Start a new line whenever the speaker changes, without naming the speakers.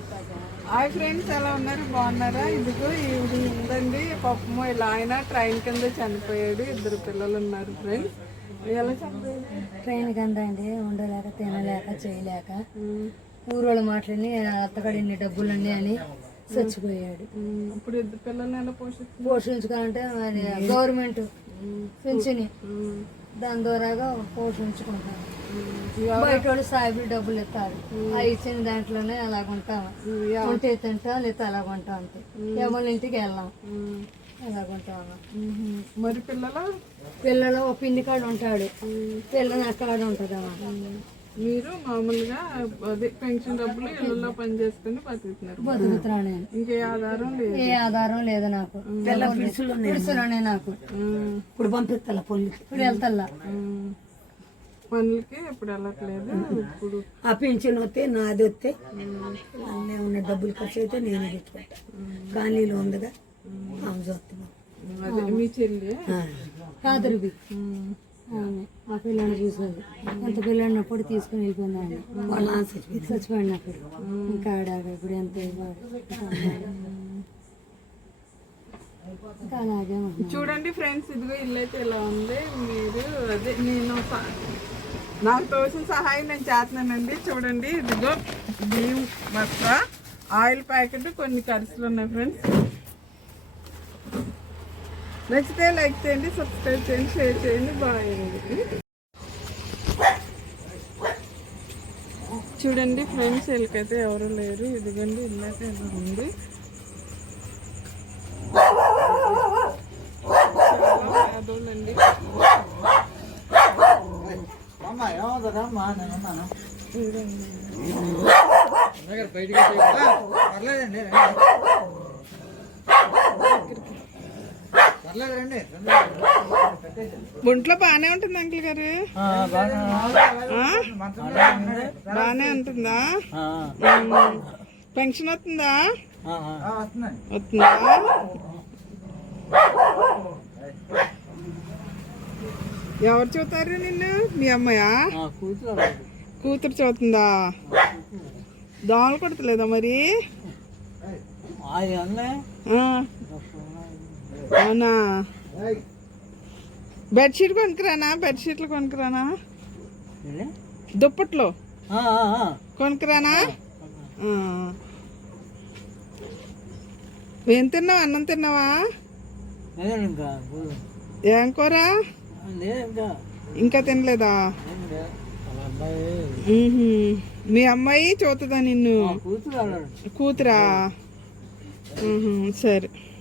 Hi friends, ఎలా ఉన్నారు? బాగున్నారా? ఇదిగో ఇది ఉందండి పాపము. ఇలా ఆయన ట్రైన్ కింద చనిపోయాడు. 2 పిల్లలు ఉన్నారు ఫ్రెండ్స్. ఎలా చనిపోయాడు?
ట్రైన్ కింద అండి. ఉండలేక తినలేక చేయలేక ఊరోళ్ళ మాటలని అత్తగాడు ఇన్ని డబ్బులన్నీ అని చచ్చిపోయాడు.
ఇప్పుడు 2 పిల్లల్ని ఎలా
పోషించుకోవాలంటే మరి గవర్నమెంట్ పింఛని దాని ద్వారాగా పోషించుకుంటాం. బయట వాళ్ళు సాయిబులు డబ్బులు ఇస్తారు. ఆ ఇచ్చిన దాంట్లోనే అలాగుంటాము. ఉంటే తింటాం, లేదా అలాగుంటా ఉంటాం. ఎవరి ఇంటికి వెళ్ళాం, అలాగుంటాము.
మరి
పిల్లలు ఒక పిన్ని కాడ ఉంటాడు, పిల్లలు అక్కడ ఉంటుంది.
మీరు మామూలుగా అదే పెన్షన్ డబ్బులు ఇళ్ళలో పని చేసుకుని
బతుకుతున్నాను నేను.
ఇంకే ఆధారం లేదు?
ఏ ఆధారం లేదు నాకు. పిడుసులోనే నాకు. ఇప్పుడు పంపిస్తా, ఇప్పుడు వెళ్తా
పనులకి ఇప్పుడు వెళ్ళట్లేదు. ఇప్పుడు
ఆ పింఛన్ వస్తే నాది వస్తే ఉన్న డబ్బులు ఖర్చు అయితే నేను పెట్టుకుంటా. ఖాళీలో ఉందిగా ఆమె చూస్తున్నాం.
అదే మీ చెల్లి
కాదరువి ఆ పిల్లని చూసేది. ఎంత పిల్లడినప్పుడు తీసుకుని వెళ్ళిపోయింది. చచ్చిపోయినప్పుడు ఇంకా ఇప్పుడు ఎంత ఇంకా అలాగే
చూడండి ఫ్రెండ్స్. ఇదిగో ఇల్లు అయితే ఇలా ఉంది. మీరు అదే నేను నాకు తోచిన సహాయం నేను చేస్తున్నానండి. చూడండి, ఇదిగో బియ్యం బస్తా, ఆయిల్ ప్యాకెట్, కొన్ని ఖర్చులు ఉన్నాయి ఫ్రెండ్స్. నచ్చితే లైక్ చేయండి, సబ్స్క్రైబ్ చేయండి, షేర్ చేయండి. బాగుంది. చూడండి ఫ్రెండ్స్, వీళ్ళకైతే ఎవరు లేరు. ఇదిగోండి ఇల్లు అయితే ఇలా ఉంది. అదోనండి. ఒంట్లో బాగానే ఉంటుంది అంకుల్ గారు? బాగానే ఉంటుందా? పెన్షన్ వస్తుందా? వస్తుందా? ఎవరు చూస్తారు నిన్ను? మీ అమ్మాయా? కూతురు చూస్తుందా? దోమలు కొడతలేదా మరి? అవునా? బెడ్షీట్ కొనుక్కురానా? బెడ్షీట్లు కొనుక్కురానా? దుప్పట్లు కొనుక్కురానా? ఏం తిన్నావు? అన్నం తిన్నావా? ఏం కూర? ఇంకా తినలేదా? మీ అమ్మాయి చూస్తుందా నిన్ను? కూతురా? సరే.